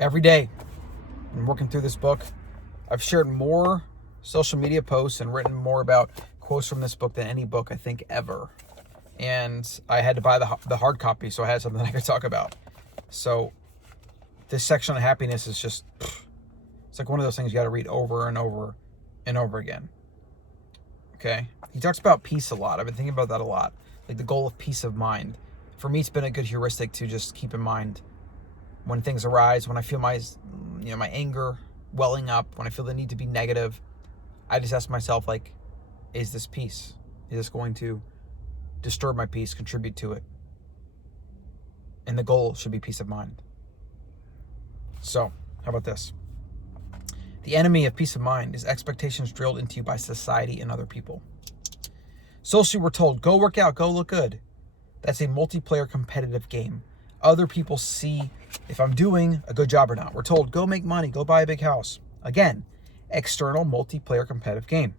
Every day, I'm working through this book. I've shared more social media posts and written more about quotes from this book than any book I think ever. And I had to buy the hard copy, so I had something I could talk about. So this section on happiness is just, it's like one of those things you got to read over and over and over again. Okay? He talks about peace a lot. I've been thinking about that a lot. Like the goal of peace of mind. For me, it's been a good heuristic to just keep in mind when things arise, when I feel my anger welling up, when I feel the need to be negative, I just ask myself, like, is this peace? Is this going to disturb my peace, contribute to it? And the goal should be peace of mind. So, how about this? The enemy of peace of mind is expectations drilled into you by society and other people. Socially, we're told, go work out, go look good. That's a multiplayer competitive game. Other people see if I'm doing a good job or not. We're told, go make money, go buy a big house. Again, external multiplayer competitive game.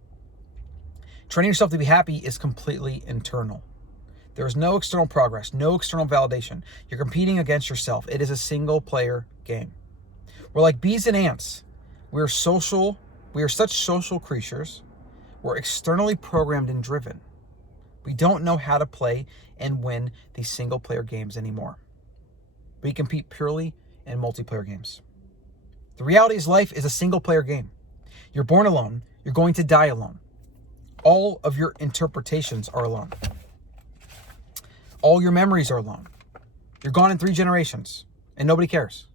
Training yourself to be happy is completely internal. There is no external progress, no external validation. You're competing against yourself. It is a single player game. We're like bees and ants. We are social. We are such social creatures. We're externally programmed and driven. We don't know how to play and win these single player games anymore. We compete purely in multiplayer games. The reality is life is a single player game. You're born alone. You're going to die alone. All of your interpretations are alone. All your memories are alone. You're gone in 3 generations and nobody cares.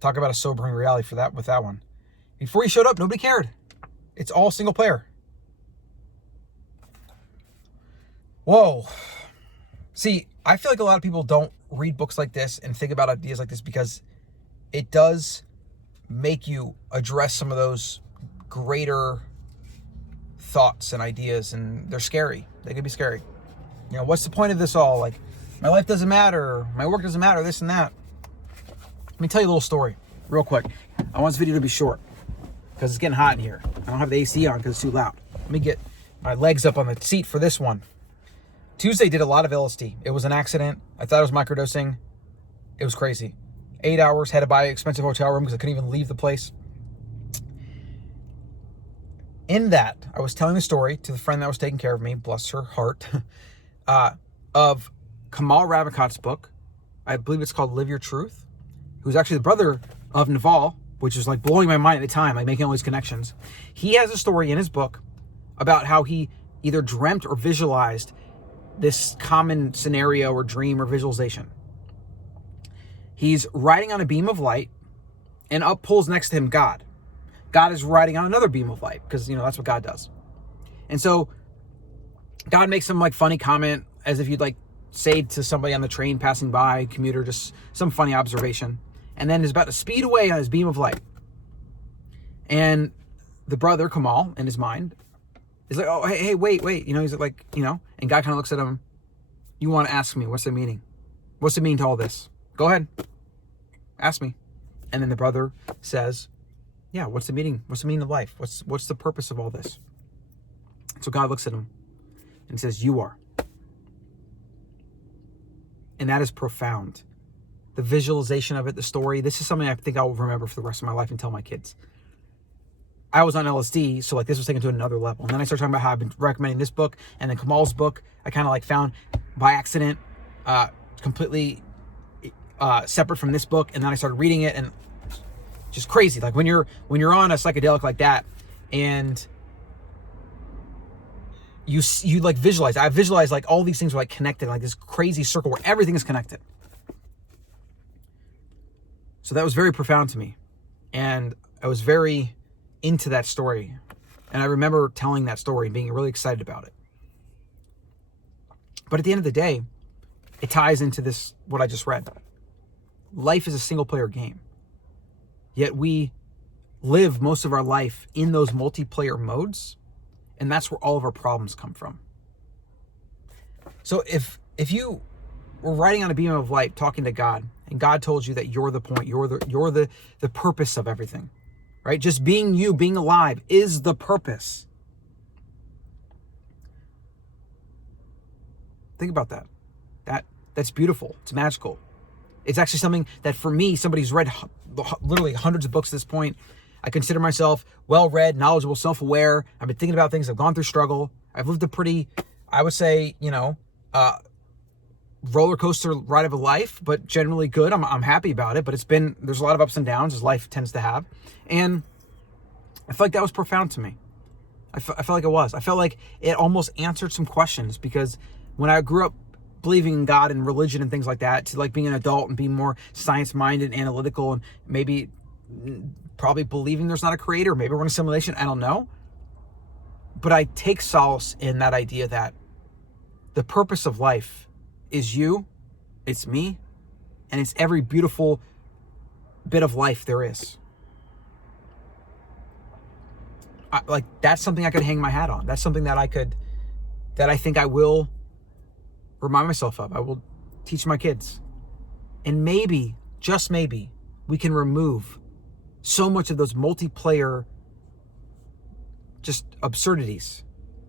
Talk about a sobering reality with that one. Before you showed up, nobody cared. It's all single player. Whoa. See, I feel like a lot of people don't read books like this and think about ideas like this because it does make you address some of those greater thoughts and ideas, and they're scary. They can be scary. You know, what's the point of this all? Like, my life doesn't matter, my work doesn't matter, this and that. Let me tell you a little story real quick. I want this video to be short because it's getting hot in here. I don't have the AC on because it's too loud. Let me get my legs up on the seat for this one. Tuesday did a lot of LSD. It was an accident. I thought it was microdosing. It was crazy. 8 hours, had to buy an expensive hotel room because I couldn't even leave the place. In that, I was telling the story to the friend that was taking care of me, bless her heart, of Kamal Ravikant's book. I believe it's called Live Your Truth, who's actually the brother of Naval, which is like blowing my mind at the time, like making all these connections. He has a story in his book about how he either dreamt or visualized this common scenario or dream or visualization. He's riding on a beam of light, and up pulls next to him God. God is riding on another beam of light because, that's what God does. And so God makes some like funny comment as if you'd like say to somebody on the train passing by, commuter, just some funny observation, and then is about to speed away on his beam of light. And the brother, Kamal, in his mind, is like, oh, hey, wait. He's like, and God kind of looks at him. You want to ask me, what's the meaning? What's it mean to all this? Go ahead. Ask me. And then the brother says, yeah, what's the meaning? What's the meaning of life? What's the purpose of all this? So God looks at him and says, you are. And that is profound. The visualization of it, the story, this is something I think I will remember for the rest of my life and tell my kids. I was on LSD, so like this was taken to another level. And then I started talking about how I've been recommending this book and then Kamal's book. I kind of like found by accident, completely separate from this book. And then I started reading it, and just crazy. Like when you're on a psychedelic like that, and you like visualize. I visualize like all these things are like connected, like this crazy circle where everything is connected. So that was very profound to me, and I was very into that story, and I remember telling that story and being really excited about it. But at the end of the day, it ties into this, what I just read. Life is a single player game, yet we live most of our life in those multiplayer modes, and that's where all of our problems come from. So if you were riding on a beam of light talking to God, and God told you that you're the point, you're the purpose of everything, right? Just being you, being alive is the purpose. Think about that. That's beautiful. It's magical. It's actually something that for me, somebody who's read literally hundreds of books at this point, I consider myself well-read, knowledgeable, self-aware. I've been thinking about things. I've gone through struggle. I've lived a pretty, I would say, roller coaster ride of a life, but generally good. I'm happy about it, but there's a lot of ups and downs as life tends to have. And I feel like that was profound to me. I felt like it was. I felt like it almost answered some questions, because when I grew up believing in God and religion and things like that, to like being an adult and being more science-minded, analytical, and maybe probably believing there's not a creator, maybe we're in a simulation, I don't know. But I take solace in that idea that the purpose of life is you, it's me, and it's every beautiful bit of life there is. That's something I could hang my hat on. That's something that I think I will remind myself of. I will teach my kids. And maybe, just maybe, we can remove so much of those multiplayer just absurdities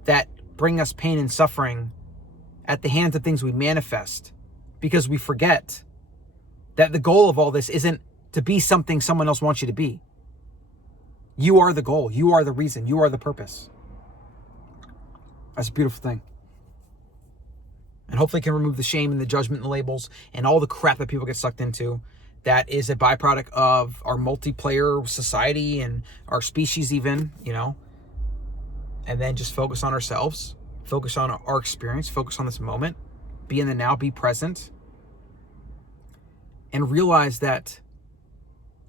that bring us pain and suffering at the hands of things we manifest, because we forget that the goal of all this isn't to be something someone else wants you to be. You are the goal. You are the reason. You are the purpose. That's a beautiful thing. And hopefully it can remove the shame and the judgment and the labels and all the crap that people get sucked into. That is a byproduct of our multiplayer society and our species even, and then just focus on ourselves, focus on our experience, focus on this moment, be in the now, be present, and realize that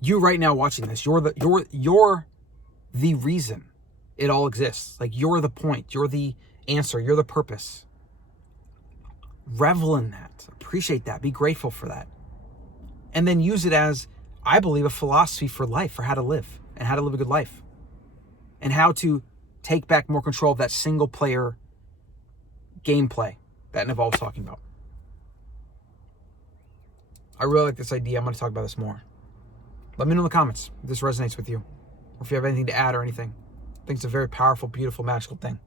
you right now watching this, you're the reason it all exists. Like, you're the point, you're the answer, you're the purpose. Revel in that, appreciate that, be grateful for that. And then use it as, I believe, a philosophy for life, for how to live and how to live a good life. And how to take back more control of that single player gameplay that Naval was talking about. I really like this idea. I'm going to talk about this more. Let me know in the comments if this resonates with you, or if you have anything to add or anything. I think it's a very powerful, beautiful, magical thing.